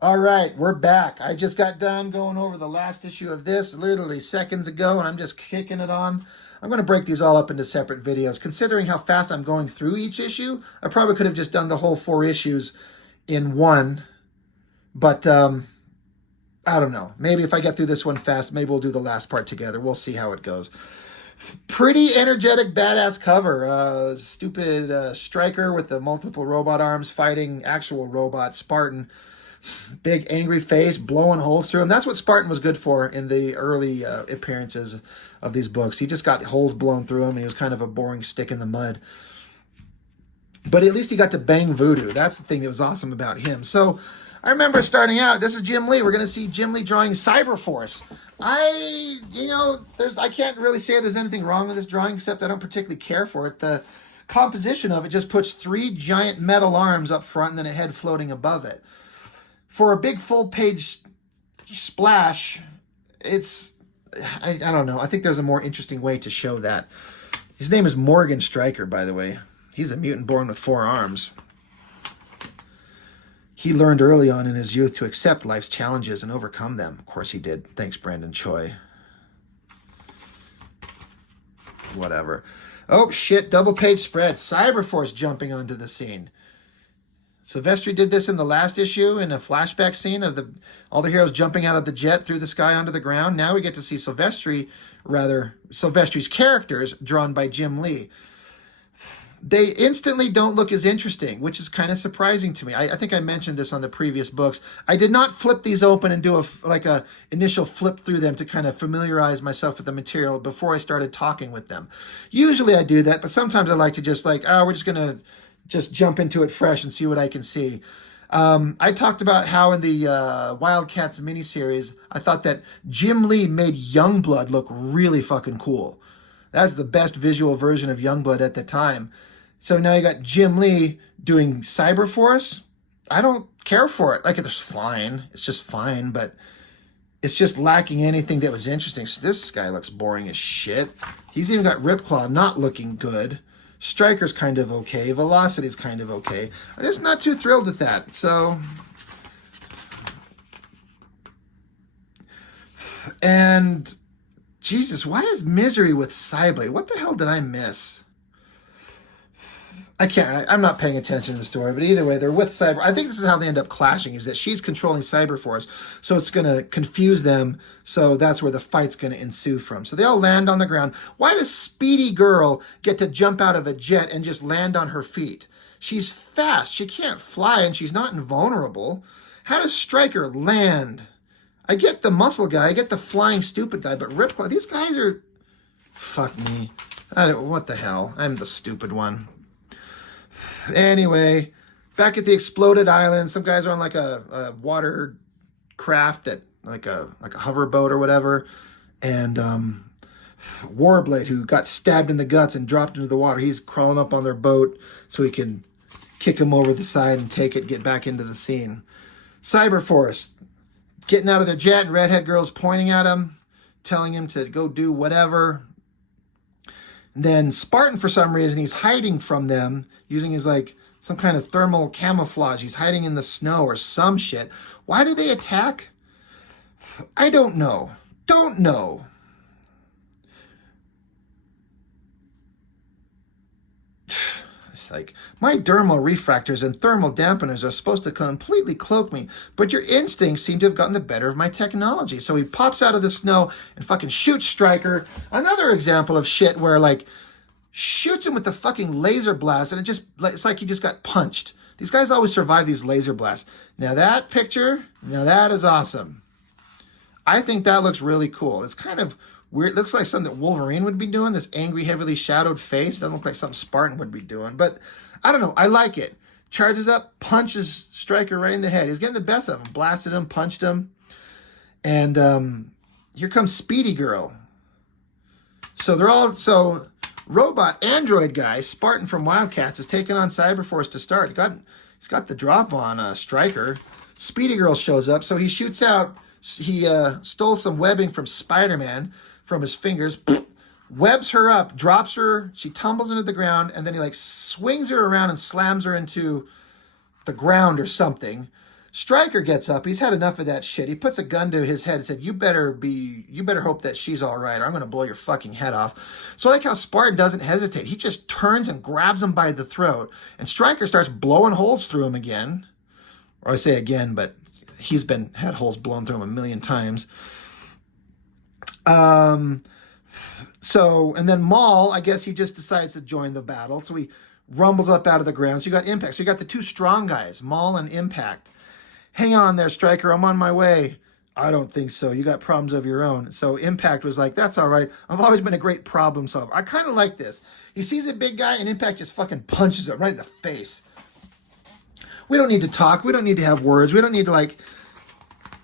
All right, we're back. I just got done going over the last issue of this literally seconds ago, and I'm just kicking it on. I'm going to break these all up into separate videos. Considering how fast I'm going through each issue, I probably could have just done the whole 4 issues in one, but I don't know. Maybe if I get through this one fast, maybe we'll do the last part together. We'll see how it goes. Pretty energetic, badass cover. Stupid striker with the multiple robot arms fighting actual robot Spartan. Big angry face, blowing holes through him. That's what Spartan was good for in the early appearances of these books. He just got holes blown through him, and he was kind of a boring stick in the mud. But at least he got to bang voodoo. That's the thing that was awesome about him. So I remember starting out, this is Jim Lee. We're going to see Jim Lee drawing Cyberforce. I can't really say there's anything wrong with this drawing, except I don't particularly care for it. The composition of it just puts 3 giant metal arms up front and then a head floating above it. For a big full-page splash, I don't know. I think there's a more interesting way to show that. His name is Morgan Stryker, by the way. He's a mutant born with 4 arms. He learned early on in his youth to accept life's challenges and overcome them. Of course he did. Thanks, Brandon Choi. Whatever. Oh, shit. Double-page spread. Cyberforce jumping onto the scene. Silvestri did this in the last issue in a flashback scene of all the heroes jumping out of the jet through the sky onto the ground. Now we get to see Silvestri's characters drawn by Jim Lee. They instantly don't look as interesting, which is kind of surprising to me. I think I mentioned this on the previous books. I did not flip these open and do a initial flip through them to kind of familiarize myself with the material before I started talking with them. Usually I do that, but sometimes I like to just we're just going to just jump into it fresh and see what I can see. I talked about how in the Wildcats miniseries, I thought that Jim Lee made Youngblood look really fucking cool. That's the best visual version of Youngblood at the time. So now you got Jim Lee doing Cyberforce. I don't care for it. Like, it's fine. It's just fine, but it's just lacking anything that was interesting. So this guy looks boring as shit. He's even got Ripclaw not looking good. Striker's kind of okay. Velocity's kind of okay. I'm just not too thrilled with that. So, and Jesus, why is Misery with Cyblade? What the hell did I miss? I'm not paying attention to the story, but either way, they're with Cyber. I think this is how they end up clashing, is that she's controlling Cyberforce, so it's going to confuse them, so that's where the fight's going to ensue from. So they all land on the ground. Why does Speedy Girl get to jump out of a jet and just land on her feet? She's fast. She can't fly, and she's not invulnerable. How does Stryker land? I get the muscle guy. I get the flying stupid guy, but Ripclaw, these guys are... Fuck me. What the hell? I'm the stupid one. Anyway, back at the exploded island, some guys are on like a water craft that like a hoverboat or whatever, and Warblade, who got stabbed in the guts and dropped into the water, he's crawling up on their boat so he can kick him over the side and get back into the scene. Cyberforce getting out of their jet, and Redhead Girl's pointing at him, telling him to go do whatever. Then Spartan, for some reason, he's hiding from them using his, some kind of thermal camouflage. He's hiding in the snow or some shit. Why do they attack? I don't know. Don't know. It's like, my dermal refractors and thermal dampeners are supposed to completely cloak me, but your instincts seem to have gotten the better of my technology. So he pops out of the snow and fucking shoots Stryker. Another example of shit where, shoots him with the fucking laser blast, and it's like he just got punched. These guys always survive these laser blasts. Now that is awesome. I think that looks really cool. It's kind of weird. It looks like something that Wolverine would be doing. This angry, heavily shadowed face. Doesn't look like something Spartan would be doing. But I don't know. I like it. Charges up, punches Stryker right in the head. He's getting the best of him. Blasted him, punched him. And here comes Speedy Girl. So robot android guy, Spartan from Wildcats, is taking on Cyberforce to start. He's got the drop on Stryker. Speedy Girl shows up, so he shoots out. He stole some webbing from Spider-Man from his fingers, webs her up, drops her, she tumbles into the ground, and then he swings her around and slams her into the ground or something. Stryker gets up. He's had enough of that shit. He puts a gun to his head and said, you better hope that she's all right, or I'm going to blow your fucking head off. So I like how Spartan doesn't hesitate. He just turns and grabs him by the throat, and Stryker starts blowing holes through him again. Or I say again, but he's had holes blown through him a million times. So, and then Maul, I guess he just decides to join the battle. So he rumbles up out of the ground. So you got Impact. So you got the two strong guys, Maul and Impact. Hang on there, Stryker. I'm on my way. I don't think so. You got problems of your own. So Impact was like, that's all right. I've always been a great problem solver. I kind of like this. He sees a big guy and Impact just fucking punches him right in the face. We don't need to talk. We don't need to have words. We don't need to like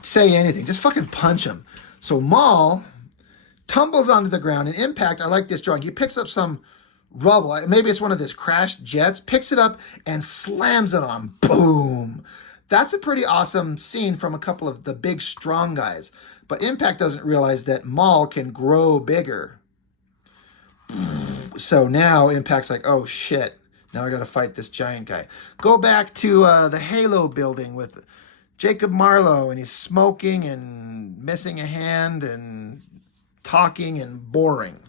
say anything. Just fucking punch him. So Maul tumbles onto the ground and Impact, I like this drawing. He picks up some rubble. Maybe it's one of his crashed jets. Picks it up and slams it on him. Boom. That's a pretty awesome scene from a couple of the big, strong guys. But Impact doesn't realize that Maul can grow bigger. So now Impact's like, oh, shit. Now I got to fight this giant guy. Go back to the Halo building with Jacob Marlowe, and he's smoking and missing a hand and talking and boring.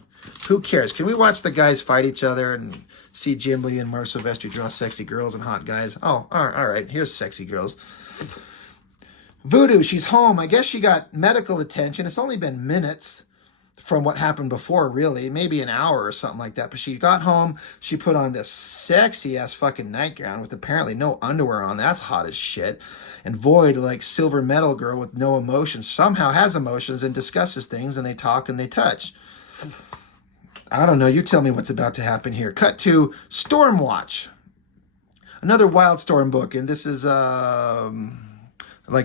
Who cares? Can we watch the guys fight each other and see Jim Lee and Mark Silvestri draw sexy girls and hot guys? Oh, all right. Here's sexy girls. Voodoo, she's home. I guess she got medical attention. It's only been minutes from what happened before, really. Maybe an hour or something like that. But she got home. She put on this sexy-ass fucking nightgown with apparently no underwear on. That's hot as shit. And Void, like silver metal girl with no emotions, somehow has emotions and discusses things, and they talk and they touch. I don't know. You tell me what's about to happen here. Cut to Stormwatch. Another Wildstorm book. And this is like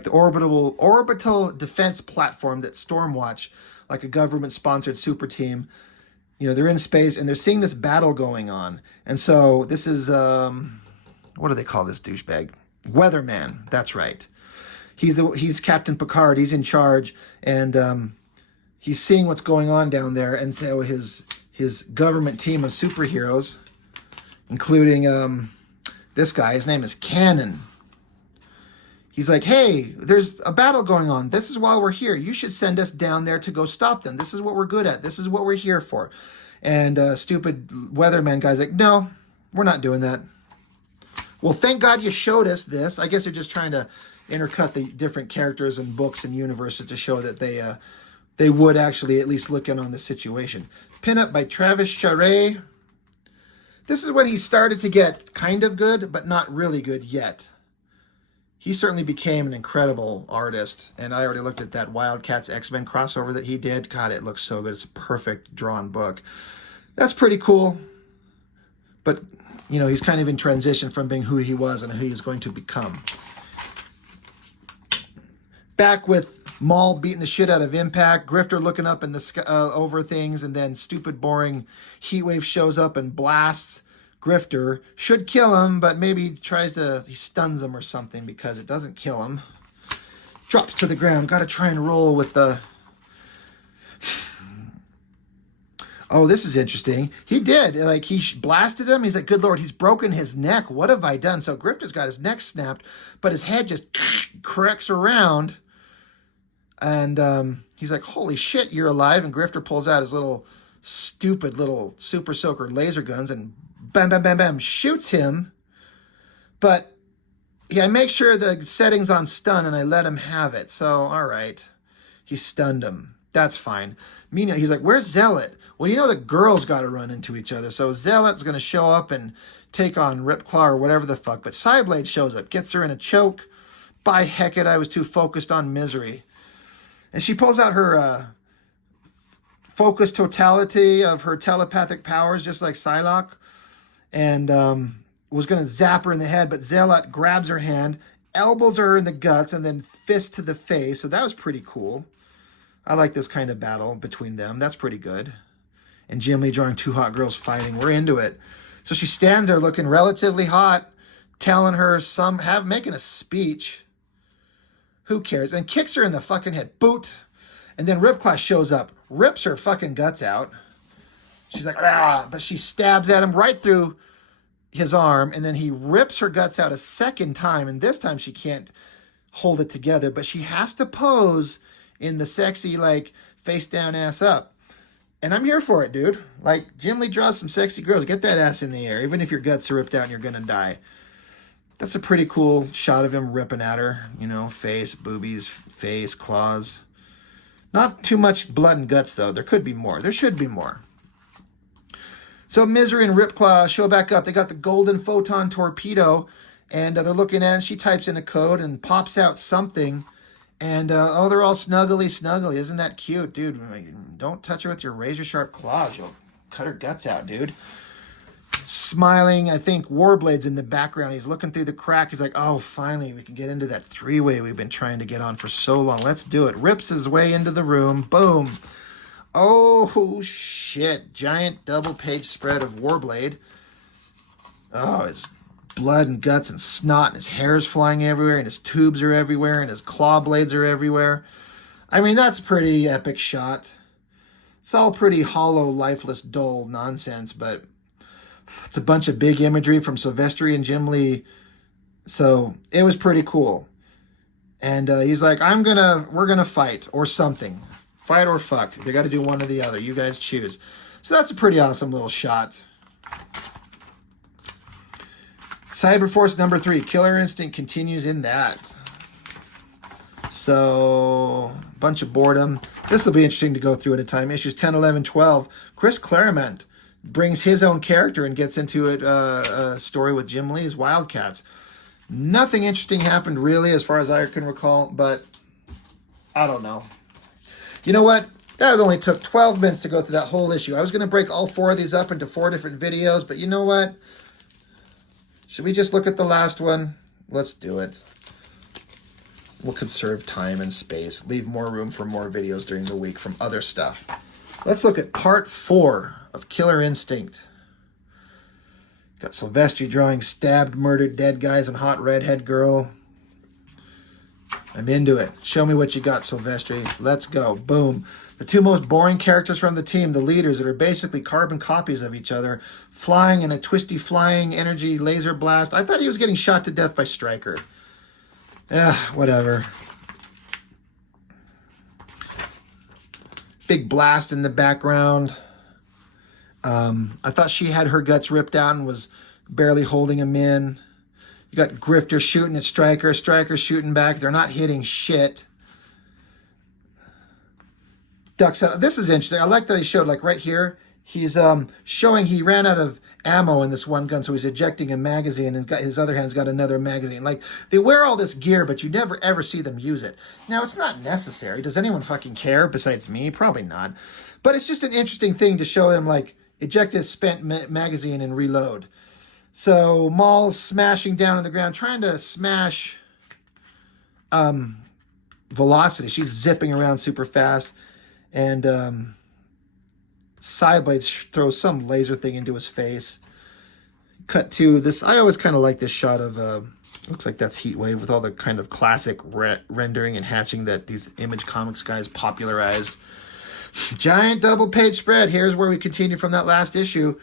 the orbital defense platform that Stormwatch, like a government-sponsored super team, you know, they're in space and they're seeing this battle going on. And so this is, what do they call this douchebag? Weatherman. That's right. He's Captain Picard. He's in charge. And he's seeing what's going on down there. And so his government team of superheroes, including this guy, his name is Cannon. He's like, hey, there's a battle going on. This is why we're here. You should send us down there to go stop them. This is what we're good at. This is what we're here for. And stupid weatherman guy's like, no, we're not doing that. Well, thank God you showed us this. I guess they're just trying to intercut the different characters and books and universes to show that they would actually at least look in on the situation. Pinup by Travis Charest. This is when he started to get kind of good, but not really good yet. He certainly became an incredible artist, and I already looked at that Wildcats X-Men crossover that he did. God, it looks so good. It's a perfect drawn book. That's pretty cool. But, you know, he's kind of in transition from being who he was and who he's going to become. Back with Maul beating the shit out of Impact, Grifter looking up in the sky, over things, and then stupid, boring Heatwave shows up and blasts Grifter. Should kill him, but maybe he stuns him or something because it doesn't kill him. Drops to the ground. Got to try and roll with the... Oh, this is interesting. He did. Like, he blasted him. He's like, good Lord, he's broken his neck. What have I done? So Grifter's got his neck snapped, but his head just cracks around. And he's like, holy shit, you're alive. And Grifter pulls out his stupid little super soaker laser guns and bam, bam, bam, bam, shoots him. But yeah, I make sure the setting's on stun and I let him have it. So, all right. He stunned him. That's fine. Meanwhile, he's like, where's Zealot? Well, you know the girls got to run into each other. So Zealot's going to show up and take on Ripclaw or whatever the fuck. But Cyblade shows up, gets her in a choke. By heck it, I was too focused on misery. And she pulls out her focused totality of her telepathic powers, just like Psylocke. And was going to zap her in the head, but Zealot grabs her hand, elbows her in the guts, and then fist to the face. So that was pretty cool. I like this kind of battle between them. That's pretty good. And Jim Lee drawing two hot girls fighting. We're into it. So she stands there looking relatively hot, telling her making a speech. Who cares? And kicks her in the fucking head. Boot. And then Ripclaw shows up, rips her fucking guts out. She's like, ah, but she stabs at him right through his arm, and then he rips her guts out a second time, and this time she can't hold it together, but she has to pose in the sexy, like, face down, ass up. And I'm here for it, dude. Like, Jim Lee draws some sexy girls. Get that ass in the air, even if your guts are ripped out and you're going to die. That's a pretty cool shot of him ripping at her. You know, face, boobies, face, claws. Not too much blood and guts, though. There could be more. There should be more. So Misery and Ripclaw show back up. They got the golden photon torpedo, and they're looking at it. She types in a code and pops out something. And, oh, they're all snuggly. Isn't that cute? Dude, don't touch her with your razor-sharp claws. You'll cut her guts out, dude. Smiling, I think Warblade's in the background. He's looking through the crack. He's like, oh, finally, we can get into that three-way we've been trying to get on for so long. Let's do it. Rips his way into the room. Boom. Oh, shit. Giant double-page spread of Warblade. Oh, his blood and guts and snot, and his hair's flying everywhere, and his tubes are everywhere, and his claw blades are everywhere. I mean, that's a pretty epic shot. It's all pretty hollow, lifeless, dull nonsense, but it's a bunch of big imagery from Silvestri and Jim Lee, so it was pretty cool. And he's like, we're gonna fight, or something. Fight or fuck. They got to do one or the other. You guys choose. So that's a pretty awesome little shot. Cyberforce number 3. Killer Instinct continues in that. So, bunch of boredom. This will be interesting to go through at a time. Issues 10, 11, 12. Chris Claremont brings his own character and gets into a story with Jim Lee's Wildcats. Nothing interesting happened really as far as I can recall, but I don't know. You know what? That only took 12 minutes to go through that whole issue. I was going to break all 4 of these up into 4 different videos, but you know what? Should we just look at the last one? Let's do it. We'll conserve time and space. Leave more room for more videos during the week from other stuff. Let's look at part 4 of Killer Instinct. Got Silvestri drawing stabbed, murdered, dead guys and hot redhead girl. I'm into it. Show me what you got, Silvestri. Let's go. Boom. The 2 most boring characters from the team, the leaders that are basically carbon copies of each other, flying in a twisty flying energy laser blast. I thought he was getting shot to death by Stryker. Whatever. Big blast in the background. I thought she had her guts ripped out and was barely holding him in. You got Grifter shooting at Stryker. Stryker shooting back. They're not hitting shit. Ducks out. This is interesting. I like that he showed, like right here, he's showing he ran out of ammo in this one gun, so he's ejecting a magazine, and his other hand's got another magazine. Like, they wear all this gear, but you never ever see them use it. Now, it's not necessary. Does anyone fucking care besides me? Probably not. But it's just an interesting thing to show him, like, eject his spent magazine and reload. So Maul's smashing down on the ground, trying to smash Velocity. She's zipping around super fast. And Sideblade throws some laser thing into his face. Cut to this. I always kind of like this shot of, looks like that's Heatwave with all the kind of classic rendering and hatching that these Image Comics guys popularized. Giant double page spread. Here's where we continue from that last issue.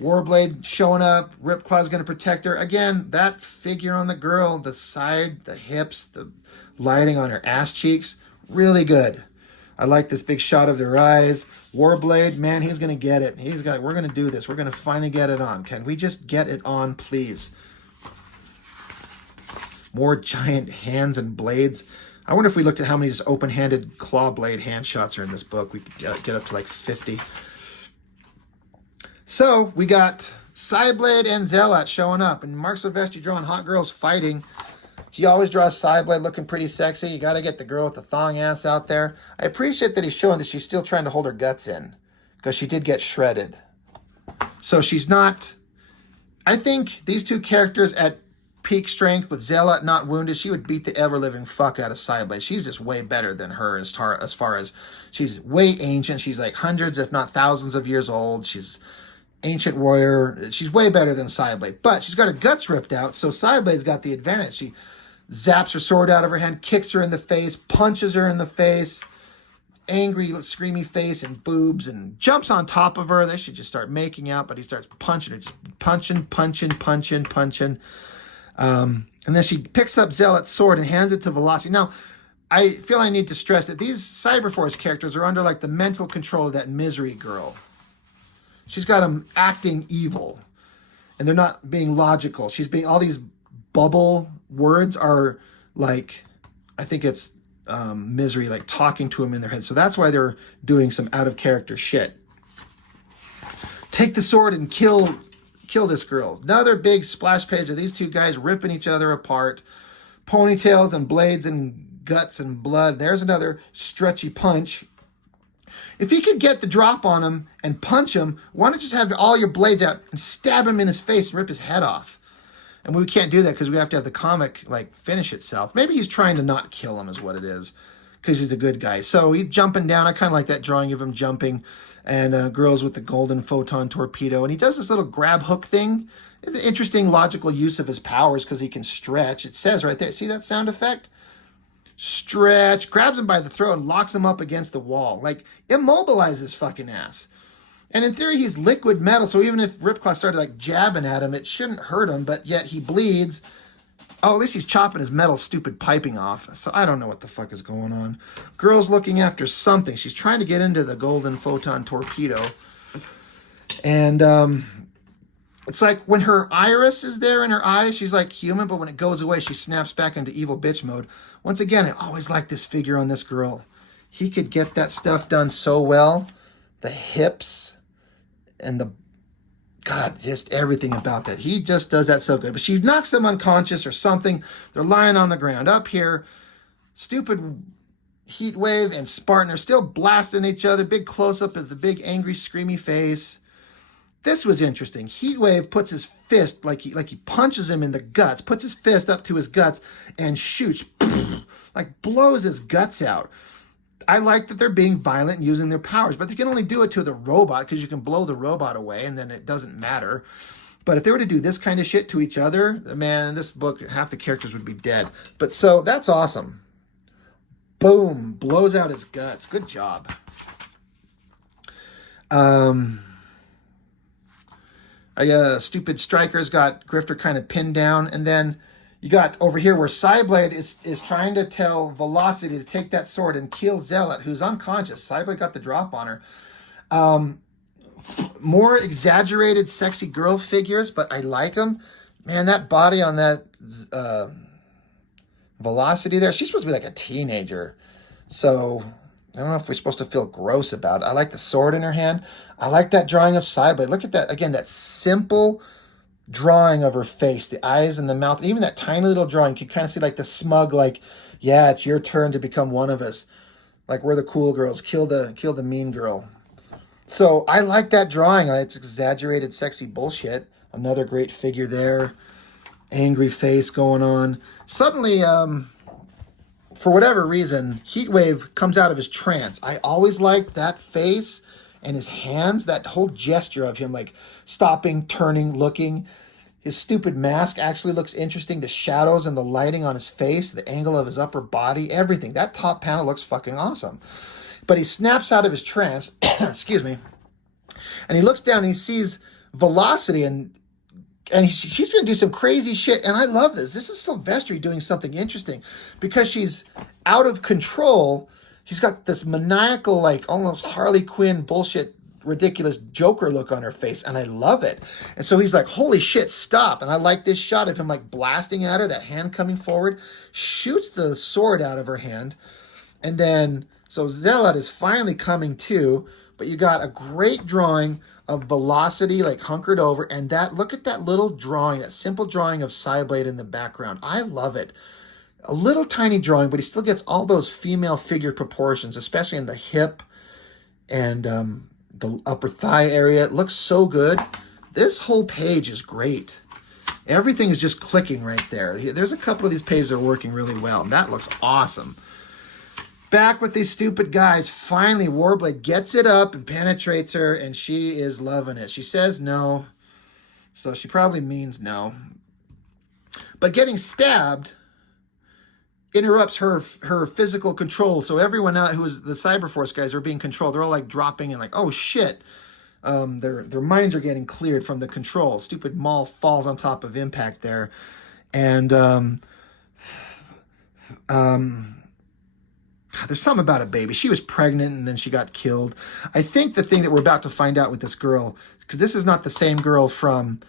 Warblade showing up. Ripclaw's going to protect her. Again, that figure on the girl, the side, the hips, the lighting on her ass cheeks, really good. I like this big shot of their eyes. Warblade, man, he's going to get it. We're going to do this. We're going to finally get it on. Can we just get it on, please? More giant hands and blades. I wonder if we looked at how many just open-handed claw blade hand shots are in this book. We could get up to like 50. So, we got Cyblade and Zealot showing up. And Mark Silvestri drawing hot girls fighting. He always draws Cyblade looking pretty sexy. You got to get the girl with the thong ass out there. I appreciate that he's showing that she's still trying to hold her guts in. Because she did get shredded. So, she's not... I think these 2 characters at peak strength with Zealot not wounded, she would beat the ever-living fuck out of Cyblade. She's just way better than her as far as... She's way ancient. She's like hundreds, if not thousands of years old. She's... ancient warrior. She's way better than Cyblade, but she's got her guts ripped out, so Cyblade's got the advantage. She zaps her sword out of her hand, kicks her in the face, punches her in the face, angry, screamy face and boobs, and jumps on top of her. They should just start making out, but he starts punching her, just punching. And then she picks up Zealot's sword and hands it to Velocity. Now, I feel I need to stress that these Cyberforce characters are under like the mental control of that Misery girl. She's got them acting evil, and they're not being logical. She's being, all these bubble words are like, I think it's Misery like talking to him in their head. So that's why they're doing some out of character shit. Take the sword and kill this girl. Another big splash page of these two guys ripping each other apart. Ponytails and blades and guts and blood. There's another stretchy punch. If he could get the drop on him and punch him, why don't you just have all your blades out and stab him in his face and rip his head off? And we can't do that because we have to have the comic like finish itself. Maybe he's trying to not kill him is what it is, because he's a good guy. So he's jumping down. I kind of like that drawing of him jumping, and girls with the golden photon torpedo. And he does this little grab hook thing. It's an interesting logical use of his powers because he can stretch. It says right there, see that sound effect? Stretch, grabs him by the throat and locks him up against the wall. Like, immobilize his fucking ass. And in theory, he's liquid metal, so even if Ripclaw started like jabbing at him, it shouldn't hurt him, but yet he bleeds. Oh, at least he's chopping his metal stupid piping off. So I don't know what the fuck is going on. Girl's looking after something. She's trying to get into the golden photon torpedo. And it's like when her iris is there in her eye, she's like human, but when it goes away, she snaps back into evil bitch mode. Once again, I always like this figure on this girl. He could get that stuff done so well. The hips and the, God, just everything about that. He just does that so good. But she knocks them unconscious or something. They're lying on the ground. Up here, stupid Heat Wave and Spartan are still blasting each other. Big close-up of the big angry screamy face. This was interesting. Heat Wave puts his fist, like he punches him in the guts, puts his fist up to his guts and shoots, like blows his guts out. I like that they're being violent and using their powers, but they can only do it to the robot because you can blow the robot away and then it doesn't matter. But if they were to do this kind of shit to each other, man, this book, half the characters would be dead. But so that's awesome. Boom, blows out his guts. Good job. Stupid Striker's got Grifter kind of pinned down, and then you got over here where Cyblade is trying to tell Velocity to take that sword and kill Zealot, who's unconscious. Cyblade got the drop on her. More exaggerated, sexy girl figures, but I like them. Man, that body on that Velocity there, she's supposed to be like a teenager. So I don't know if we're supposed to feel gross about it. I like the sword in her hand. I like that drawing of Cyblade. Look at that, again, that simple drawing of her face, the eyes and the mouth, and even that tiny little drawing, you can kind of see like the smug, like, yeah, it's your turn to become one of us. Like, we're the cool girls. Kill the mean girl. So I like that drawing. It's exaggerated, sexy bullshit. Another great figure there. Angry face going on. Suddenly, for whatever reason, Heatwave comes out of his trance. I always liked that face and his hands, that whole gesture of him like stopping, turning, looking. His stupid mask actually looks interesting. The shadows and the lighting on his face, the angle of his upper body, everything. That top panel looks fucking awesome. But he snaps out of his trance, excuse me, and he looks down and he sees Velocity, and she's going to do some crazy shit. And I love this. This is Silvestri doing something interesting because she's out of control. He's got this maniacal, like almost Harley Quinn bullshit, ridiculous Joker look on her face, and I love it. And so he's like, holy shit, stop. And I like this shot of him like blasting at her, that hand coming forward, shoots the sword out of her hand. And then, so Zealot is finally coming to, but you got a great drawing of Velocity like hunkered over, and that, look at that little drawing, that simple drawing of Cyblade in the background. I love it. A little tiny drawing, but he still gets all those female figure proportions, especially in the hip and the upper thigh area. It looks so good. This whole page is great. Everything is just clicking right there. There's a couple of these pages that are working really well, and that looks awesome. Back with these stupid guys. Finally, Warblade gets it up and penetrates her, and she is loving it. She says no, so she probably means no. But getting stabbed interrupts her physical control. So everyone out who is the Cyberforce guys are being controlled. They're all like dropping and like, oh shit. Their minds are getting cleared from the control. Stupid Maul falls on top of Impact there. And um, there's something about a baby. She was pregnant and then she got killed. I think the thing that we're about to find out with this girl, because this is not the same girl from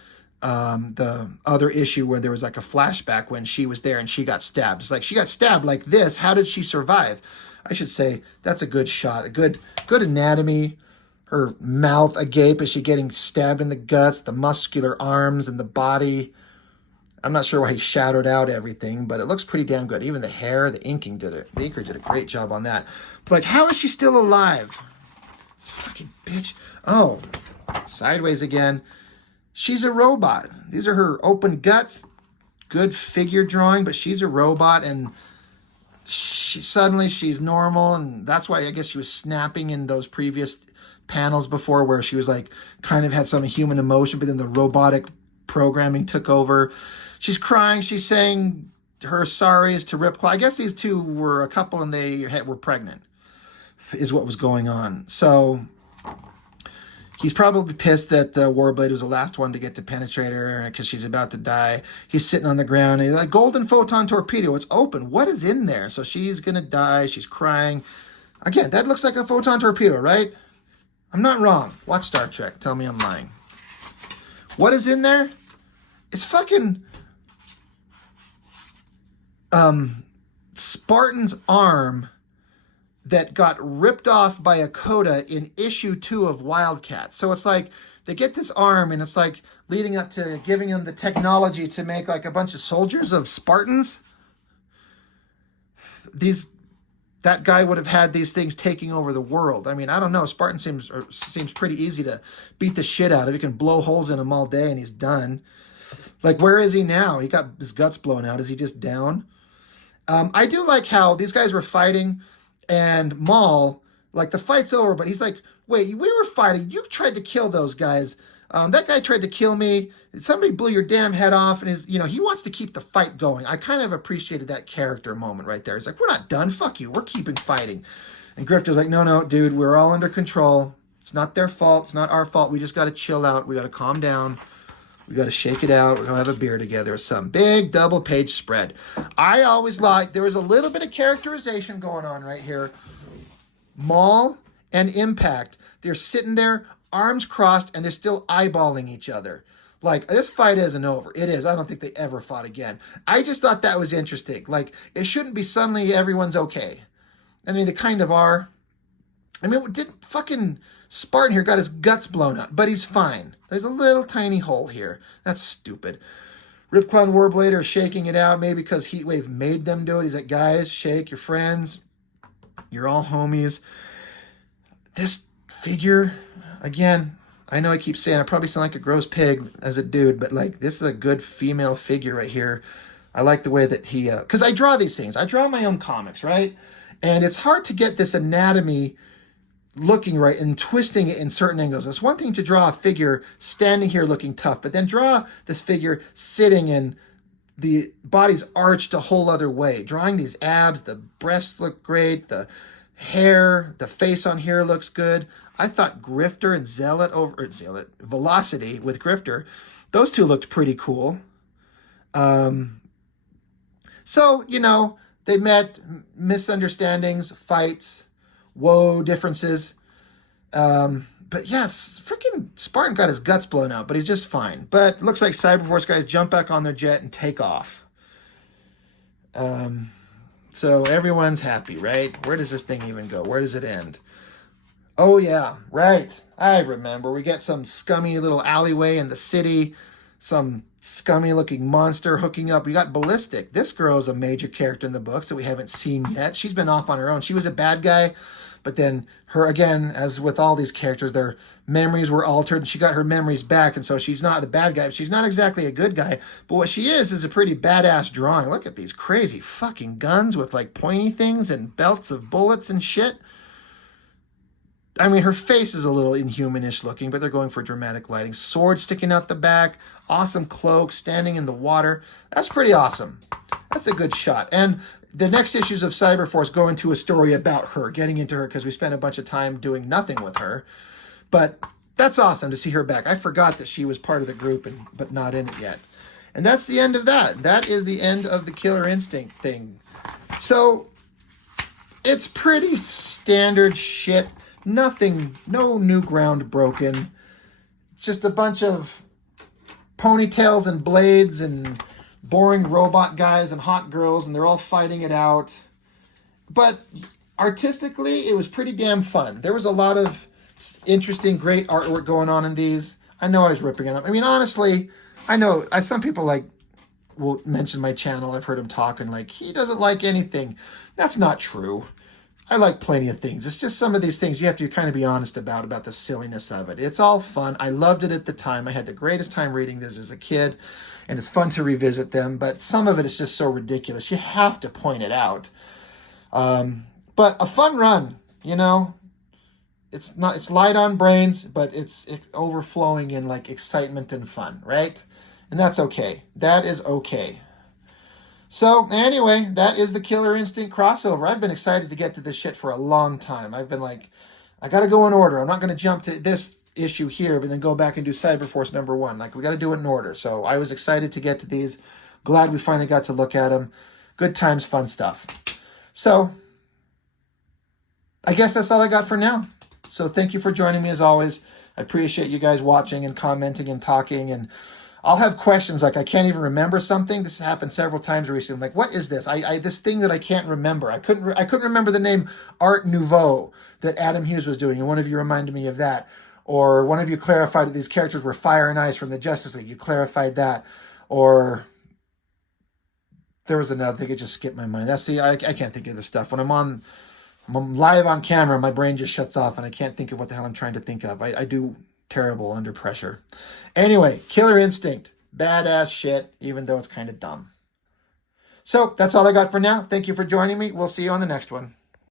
the other issue where there was like a flashback when she was there and she got stabbed. It's like she got stabbed like this. How did she survive? I should say that's a good shot, a good anatomy. Her mouth agape as she getting stabbed in the guts, the muscular arms and the body. I'm not sure why he shadowed out everything, but it looks pretty damn good. Even the hair, the inking did it. The inker did a great job on that. But like, how is she still alive? This fucking bitch. Oh, sideways again. She's a robot. These are her open guts. Good figure drawing, but she's a robot, and she's normal, and that's why I guess she was snapping in those previous panels before where she was like kind of had some human emotion, but then the robotic programming took over. She's crying. She's saying her sorries to Ripclaw. I guess these two were a couple and they were pregnant is what was going on. So he's probably pissed that Warblade was the last one to get to penetrate her because she's about to die. He's sitting on the ground. And he's like, golden photon torpedo. It's open. What is in there? So she's going to die. She's crying. Again, that looks like a photon torpedo, right? I'm not wrong. Watch Star Trek. Tell me I'm lying. What is in there? It's fucking Spartan's arm that got ripped off by a coda in issue 2 of Wildcats. So it's like they get this arm and it's like leading up to giving them the technology to make like a bunch of soldiers of Spartans. That guy would have had these things taking over the world. I mean, I don't know. Spartan seems pretty easy to beat the shit out of. He can blow holes in him all day and he's done. Like, where is he now? He got his guts blown out. Is he just down? I do like how these guys were fighting and Maul, like the fight's over, but he's like, wait, we were fighting. You tried to kill those guys. That guy tried to kill me. Somebody blew your damn head off. And he wants to keep the fight going. I kind of appreciated that character moment right there. He's like, we're not done. Fuck you. We're keeping fighting. And Grifter's like, no, dude, we're all under control. It's not their fault. It's not our fault. We just got to chill out. We got to calm down. We got to shake it out. We're going to have a beer together or something. Big double page spread. I always liked, there was a little bit of characterization going on right here. Maul and Impact. They're sitting there, arms crossed, and they're still eyeballing each other. Like, this fight isn't over. It is. I don't think they ever fought again. I just thought that was interesting. Like, it shouldn't be suddenly everyone's okay. I mean, they kind of are. I mean, did fucking Spartan here got his guts blown up, but he's fine. There's a little tiny hole here. That's stupid. Ripclaw and Warblade are shaking it out, maybe because Heatwave made them do it. He's like, guys, shake your friends. You're all homies. This figure, again, I know I keep saying I probably sound like a gross pig as a dude, but like, this is a good female figure right here. I like the way that he, because I draw these things. I draw my own comics, right? And it's hard to get this anatomy looking right and twisting it in certain angles. It's one thing to draw a figure standing here looking tough, but then draw this figure sitting and the body's arched a whole other way. Drawing these abs, the breasts look great, the hair, the face on here looks good. I thought Grifter and Velocity with Grifter, those two looked pretty cool. So, they met, misunderstandings, fights, differences. But yes, freaking Spartan got his guts blown out, but he's just fine. But it looks like Cyberforce guys jump back on their jet and take off. So everyone's happy, right? Where does this thing even go? Where does it end? Oh, yeah, right. I remember. We get some scummy little alleyway in the city. Some scummy-looking monster hooking up. We got Ballistic. This girl is a major character in the books that we haven't seen yet. She's been off on her own. She was a bad guy, but then her, again, as with all these characters, their memories were altered, and she got her memories back, and so she's not the bad guy. She's not exactly a good guy, but what she is a pretty badass drawing. Look at these crazy fucking guns with, like, pointy things and belts of bullets and shit. I mean, her face is a little inhumanish looking, but they're going for dramatic lighting. Sword sticking out the back, awesome cloak, standing in the water. That's pretty awesome. That's a good shot. And the next issues of Cyberforce go into a story about her, getting into her, because we spent a bunch of time doing nothing with her. But that's awesome to see her back. I forgot that she was part of the group, but not in it yet. And that's the end of that. That is the end of the Killer Instinct thing. So it's pretty standard shit. Nothing, no new ground broken. It's just a bunch of ponytails and blades and boring robot guys and hot girls, and they're all fighting it out. But artistically, it was pretty damn fun. There was a lot of interesting, great artwork going on in these. I know I was ripping it up. I mean, honestly, I know some people like will mention my channel. I've heard him talking like he doesn't like anything. That's not true. I like plenty of things. It's just some of these things you have to kind of be honest about the silliness of it. It's all fun. I loved it at the time. I had the greatest time reading this as a kid, and it's fun to revisit them, but some of it is just so ridiculous. You have to point it out. But a fun run, you know. It's light on brains, but it's overflowing in like excitement and fun, right? And that's okay. That is okay. So anyway, that is the Killer Instinct crossover. I've been excited to get to this shit for a long time. I've been like, I got to go in order. I'm not going to jump to this issue here, but then go back and do Cyberforce #1. Like, we got to do it in order. So I was excited to get to these. Glad we finally got to look at them. Good times, fun stuff. So I guess that's all I got for now. So thank you for joining me as always. I appreciate you guys watching and commenting and talking, and I'll have questions like I can't even remember something. This has happened several times recently. I'm like, what is this? This thing that I can't remember. I couldn't remember the name Art Nouveau that Adam Hughes was doing, and one of you reminded me of that. Or one of you clarified that these characters were Fire and Ice from the Justice League. You clarified that. Or there was another thing. It just skipped my mind. I can't think of this stuff. When I'm live on camera, my brain just shuts off and I can't think of what the hell I'm trying to think of. I do terrible under pressure. Anyway, Killer Instinct. Badass shit, even though it's kind of dumb. So that's all I got for now. Thank you for joining me. We'll see you on the next one.